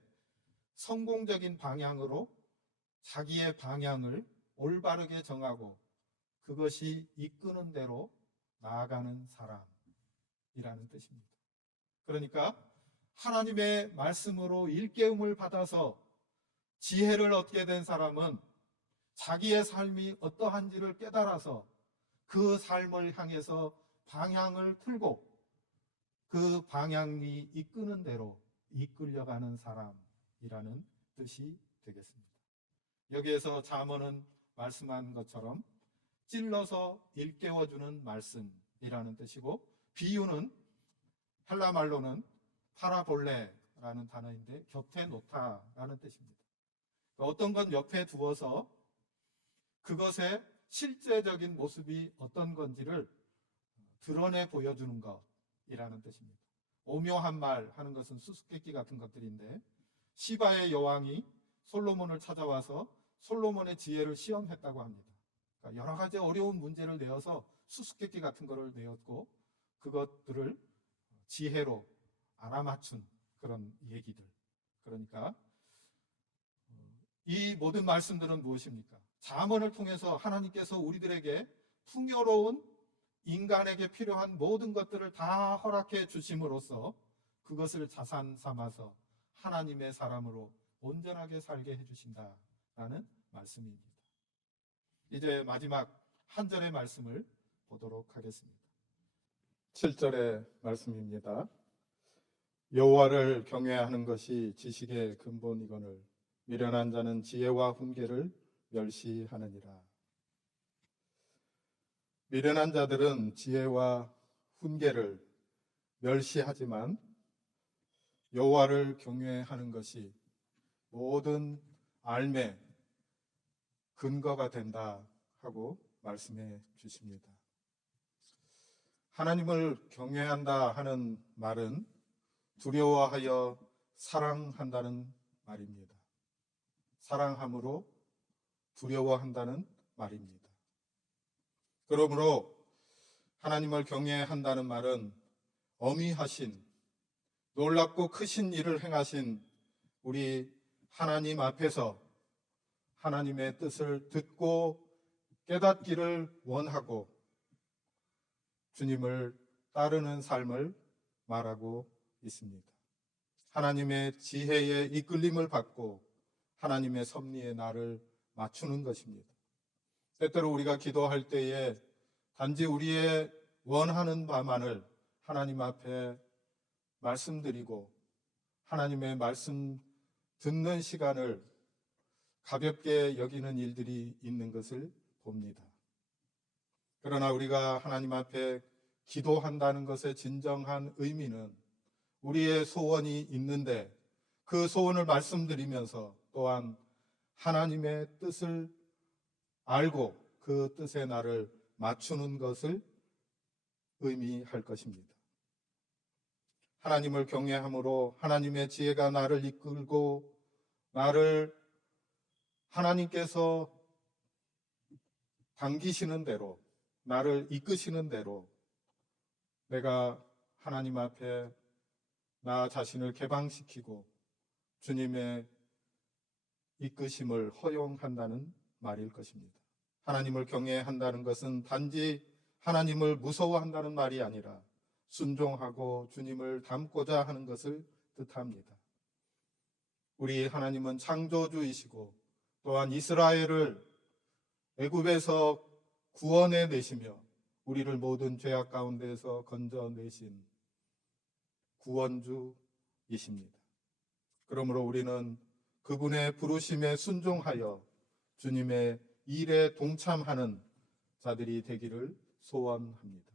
성공적인 방향으로 자기의 방향을 올바르게 정하고 그것이 이끄는 대로 나아가는 사람이라는 뜻입니다. 그러니까 하나님의 말씀으로 일깨움을 받아서 지혜를 얻게 된 사람은 자기의 삶이 어떠한지를 깨달아서 그 삶을 향해서 방향을 틀고 그 방향이 이끄는 대로 이끌려가는 사람이라는 뜻이 되겠습니다. 여기에서 잠언은 말씀한 것처럼 찔러서 일깨워주는 말씀이라는 뜻이고 비유는 헬라 말로는 파라볼레라는 단어인데 곁에 놓다라는 뜻입니다. 어떤 건 옆에 두어서 그것의 실제적인 모습이 어떤 건지를 드러내 보여주는 것이라는 뜻입니다. 오묘한 말 하는 것은 수수께끼 같은 것들인데 시바의 여왕이 솔로몬을 찾아와서 솔로몬의 지혜를 시험했다고 합니다. 그러니까 여러 가지 어려운 문제를 내어서 수수께끼 같은 것을 내었고 그것들을 지혜로 알아맞춘 그런 얘기들. 그러니까 이 모든 말씀들은 무엇입니까? 잠언을 통해서 하나님께서 우리들에게 풍요로운 인간에게 필요한 모든 것들을 다 허락해 주심으로써 그것을 자산 삼아서 하나님의 사람으로 온전하게 살게 해주신다라는 말씀입니다. 이제 마지막 한 절의 말씀을 보도록 하겠습니다. 7절의 말씀입니다. 여호와를 경외하는 것이 지식의 근본이거늘 미련한 자는 지혜와 훈계를 멸시하느니라. 미련한 자들은 지혜와 훈계를 멸시하지만 여호와를 경외하는 것이 모든 삶의 근거가 된다 하고 말씀해 주십니다. 하나님을 경외한다 하는 말은 두려워하여 사랑한다는 말입니다. 사랑함으로 두려워한다는 말입니다. 그러므로 하나님을 경외한다는 말은 어미하신 놀랍고 크신 일을 행하신 우리 하나님 앞에서 하나님의 뜻을 듣고 깨닫기를 원하고 주님을 따르는 삶을 말하고 있습니다. 하나님의 지혜에 이끌림을 받고 하나님의 섭리에 나를 맞추는 것입니다. 때때로 우리가 기도할 때에 단지 우리의 원하는 바만을 하나님 앞에 말씀드리고 하나님의 말씀 듣는 시간을 가볍게 여기는 일들이 있는 것을 봅니다. 그러나 우리가 하나님 앞에 기도한다는 것의 진정한 의미는 우리의 소원이 있는데 그 소원을 말씀드리면서 또한 하나님의 뜻을 알고 그 뜻에 나를 맞추는 것을 의미할 것입니다. 하나님을 경외함으로 하나님의 지혜가 나를 이끌고 나를 하나님께서 당기시는 대로, 나를 이끄시는 대로 내가 하나님 앞에 나 자신을 개방시키고 주님의 이끄심을 허용한다는 말일 것입니다. 하나님을 경외한다는 것은 단지 하나님을 무서워한다는 말이 아니라 순종하고 주님을 닮고자 하는 것을 뜻합니다. 우리 하나님은 창조주이시고 또한 이스라엘을 애굽에서 구원해 내시며 우리를 모든 죄악 가운데에서 건져내신 구원주이십니다. 그러므로 우리는 그분의 부르심에 순종하여 주님의 일에 동참하는 자들이 되기를 소원합니다.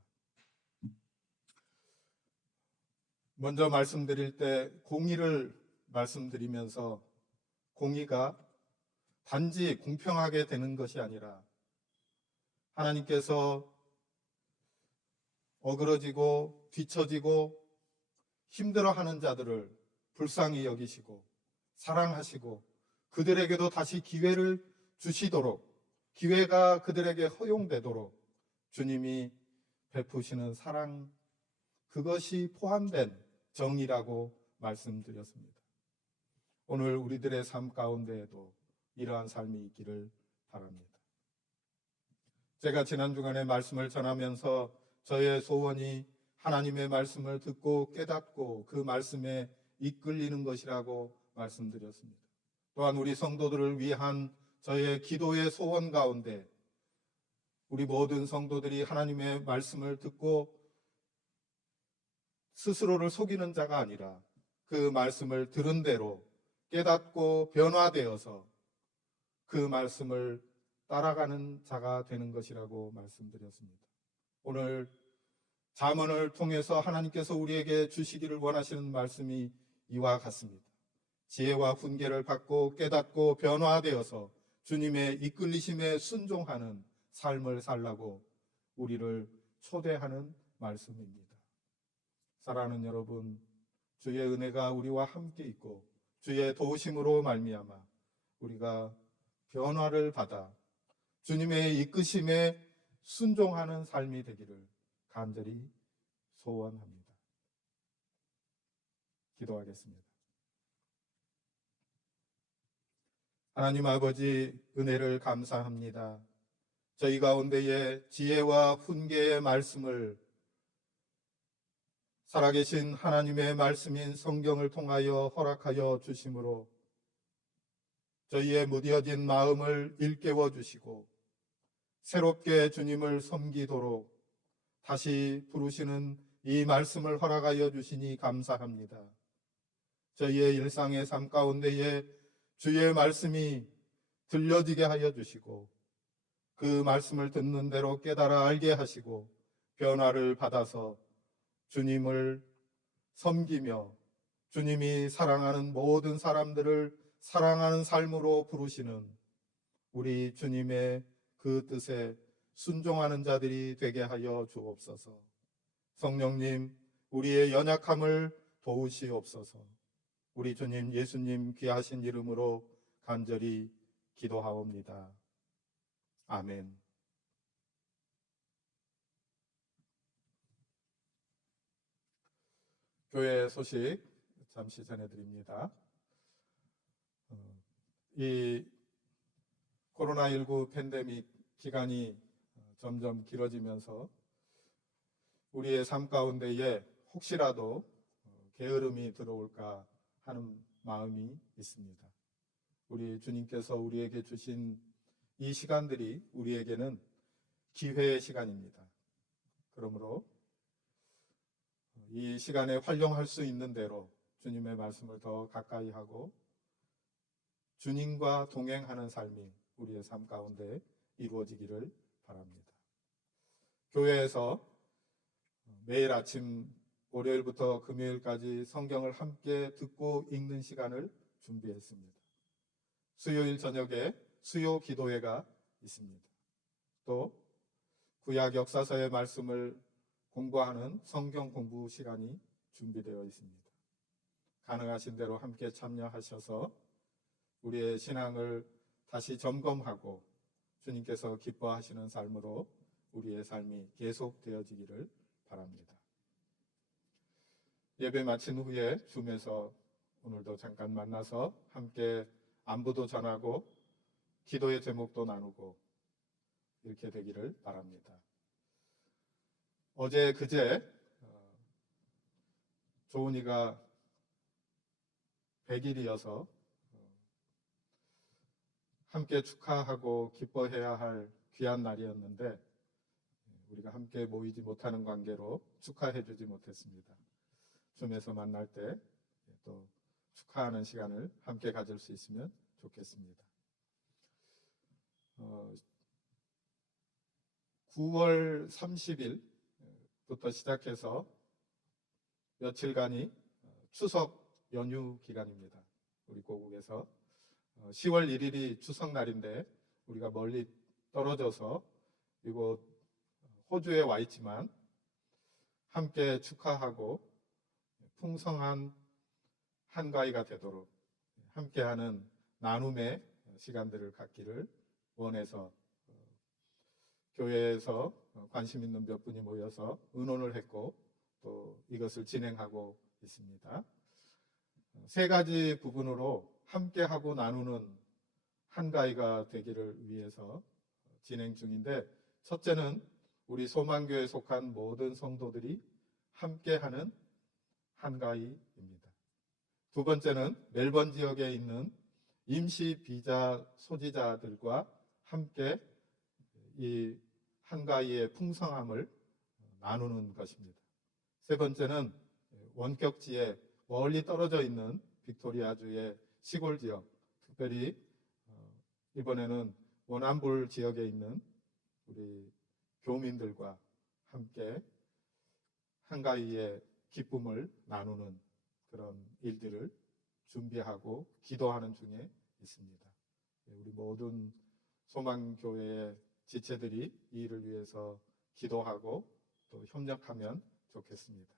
먼저 말씀드릴 때 공의를 말씀드리면서 공의가 단지 공평하게 되는 것이 아니라 하나님께서 어그러지고 뒤처지고 힘들어하는 자들을 불쌍히 여기시고 사랑하시고 그들에게도 다시 기회를 주시도록 기회가 그들에게 허용되도록 주님이 베푸시는 사랑 그것이 포함된 정의라고 말씀드렸습니다. 오늘 우리들의 삶 가운데에도 이러한 삶이 있기를 바랍니다. 제가 지난 주간에 말씀을 전하면서 저의 소원이 하나님의 말씀을 듣고 깨닫고 그 말씀에 이끌리는 것이라고 말씀드렸습니다. 또한 우리 성도들을 위한 저의 기도의 소원 가운데 우리 모든 성도들이 하나님의 말씀을 듣고 스스로를 속이는 자가 아니라 그 말씀을 들은 대로 깨닫고 변화되어서 그 말씀을 따라가는 자가 되는 것이라고 말씀드렸습니다. 오늘 잠언을 통해서 하나님께서 우리에게 주시기를 원하시는 말씀이 이와 같습니다. 지혜와 훈계를 받고 깨닫고 변화되어서 주님의 이끌리심에 순종하는 삶을 살라고 우리를 초대하는 말씀입니다. 사랑하는 여러분, 주의 은혜가 우리와 함께 있고 주의 도우심으로 말미암아 우리가 변화를 받아 주님의 이끄심에 순종하는 삶이 되기를 간절히 소원합니다. 기도하겠습니다. 하나님 아버지, 은혜를 감사합니다. 저희 가운데에 지혜와 훈계의 말씀을 살아계신 하나님의 말씀인 성경을 통하여 허락하여 주심으로 저희의 무뎌진 마음을 일깨워 주시고 새롭게 주님을 섬기도록 다시 부르시는 이 말씀을 허락하여 주시니 감사합니다. 저희의 일상의 삶 가운데에 주의 말씀이 들려지게 하여 주시고 그 말씀을 듣는 대로 깨달아 알게 하시고 변화를 받아서 주님을 섬기며 주님이 사랑하는 모든 사람들을 사랑하는 삶으로 부르시는 우리 주님의 그 뜻에 순종하는 자들이 되게 하여 주옵소서. 성령님, 우리의 연약함을 도우시옵소서. 우리 주님 예수님 귀하신 이름으로 간절히 기도하옵니다. 아멘. 교회 소식 잠시 전해드립니다. 이 코로나19 팬데믹 기간이 점점 길어지면서 우리의 삶 가운데에 혹시라도 게으름이 들어올까 하는 마음이 있습니다. 우리 주님께서 우리에게 주신 이 시간들이 우리에게는 기회의 시간입니다. 그러므로 이 시간에 활용할 수 있는 대로 주님의 말씀을 더 가까이 하고 주님과 동행하는 삶이 우리의 삶 가운데 이루어지기를 바랍니다. 교회에서 매일 아침 월요일부터 금요일까지 성경을 함께 듣고 읽는 시간을 준비했습니다. 수요일 저녁에 수요 기도회가 있습니다. 또 구약 역사서의 말씀을 공부하는 성경 공부 시간이 준비되어 있습니다. 가능하신 대로 함께 참여하셔서 우리의 신앙을 다시 점검하고 주님께서 기뻐하시는 삶으로 우리의 삶이 계속되어지기를 바랍니다. 예배 마친 후에 줌에서 오늘도 잠깐 만나서 함께 안부도 전하고 기도의 제목도 나누고 이렇게 되기를 바랍니다. 어제 그제 조은이가 100일이어서 함께 축하하고 기뻐해야 할 귀한 날이었는데 우리가 함께 모이지 못하는 관계로 축하해 주지 못했습니다. 줌에서 만날 때 또 축하하는 시간을 함께 가질 수 있으면 좋겠습니다. 9월 30일부터 시작해서 며칠간이 추석 연휴 기간입니다. 우리 고국에서 10월 1일이 추석날인데 우리가 멀리 떨어져서 이곳 호주에 와 있지만 함께 축하하고 풍성한 한가위가 되도록 함께하는 나눔의 시간들을 갖기를 원해서 교회에서 관심 있는 몇 분이 모여서 의논을 했고 또 이것을 진행하고 있습니다. 세 가지 부분으로 함께하고 나누는 한가위가 되기를 위해서 진행 중인데, 첫째는 우리 소망교회에 속한 모든 성도들이 함께하는 한가위입니다. 두 번째는 멜번 지역에 있는 임시 비자 소지자들과 함께 이 한가위의 풍성함을 나누는 것입니다. 세 번째는 원격지에 멀리 떨어져 있는 빅토리아주의 시골 지역, 특별히 이번에는 원암불 지역에 있는 우리 교민들과 함께 한가위의 기쁨을 나누는 그런 일들을 준비하고 기도하는 중에 있습니다. 우리 모든 소망교회의 지체들이 이 일을 위해서 기도하고 또 협력하면 좋겠습니다.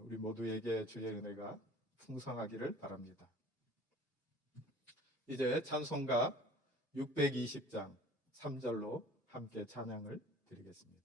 우리 모두에게 주의 은혜가 풍성하기를 바랍니다. 이제 찬송가 620장 3절로 함께 찬양을 드리겠습니다.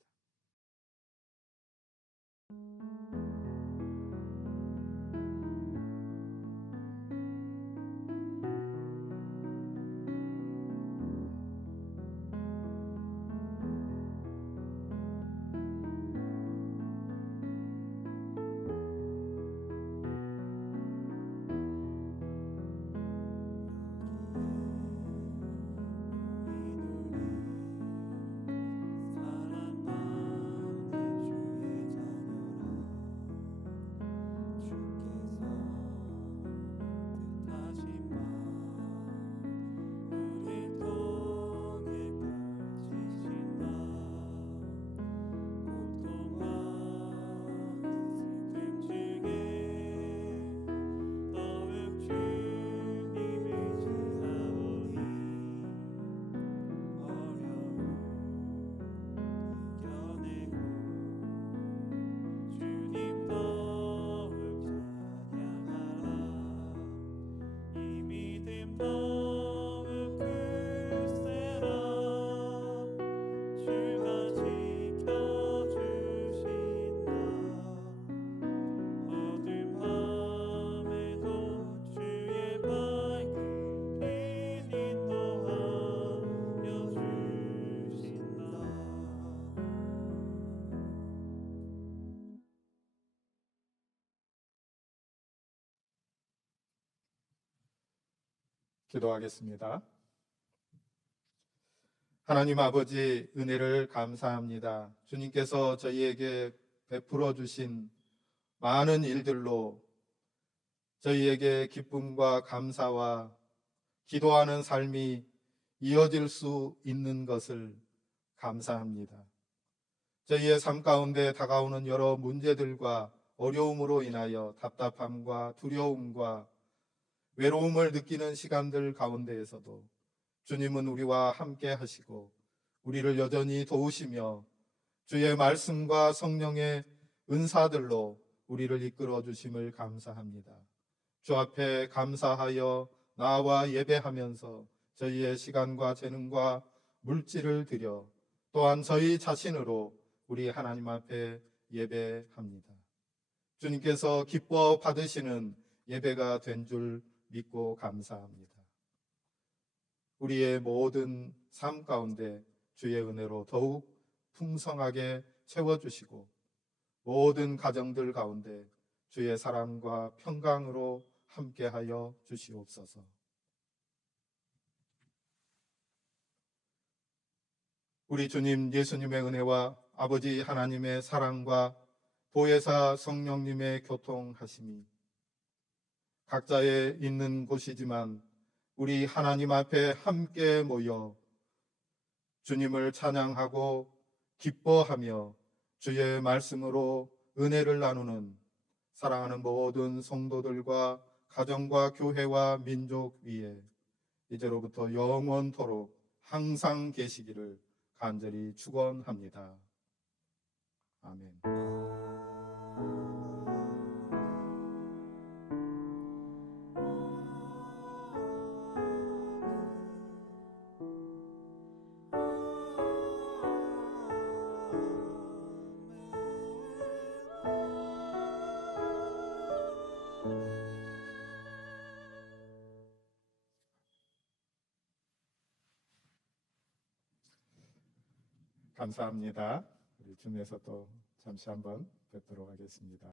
기도하겠습니다. 하나님 아버지, 은혜를 감사합니다. 주님께서 저희에게 베풀어 주신 많은 일들로 저희에게 기쁨과 감사와 기도하는 삶이 이어질 수 있는 것을 감사합니다. 저희의 삶 가운데 다가오는 여러 문제들과 어려움으로 인하여 답답함과 두려움과 외로움을 느끼는 시간들 가운데에서도 주님은 우리와 함께 하시고 우리를 여전히 도우시며 주의 말씀과 성령의 은사들로 우리를 이끌어 주심을 감사합니다. 주 앞에 감사하여 나와 예배하면서 저희의 시간과 재능과 물질을 드려 또한 저희 자신으로 우리 하나님 앞에 예배합니다. 주님께서 기뻐 받으시는 예배가 된 줄 믿고 감사합니다. 우리의 모든 삶 가운데 주의 은혜로 더욱 풍성하게 채워주시고 모든 가정들 가운데 주의 사랑과 평강으로 함께하여 주시옵소서. 우리 주님 예수님의 은혜와 아버지 하나님의 사랑과 보혜사 성령님의 교통하심이 각자의 있는 곳이지만 우리 하나님 앞에 함께 모여 주님을 찬양하고 기뻐하며 주의 말씀으로 은혜를 나누는 사랑하는 모든 성도들과 가정과 교회와 민족 위에 이제로부터 영원토록 항상 계시기를 간절히 축원합니다. 아멘. 감사합니다. 우리 줌에서 또 잠시 한번 뵙도록 하겠습니다.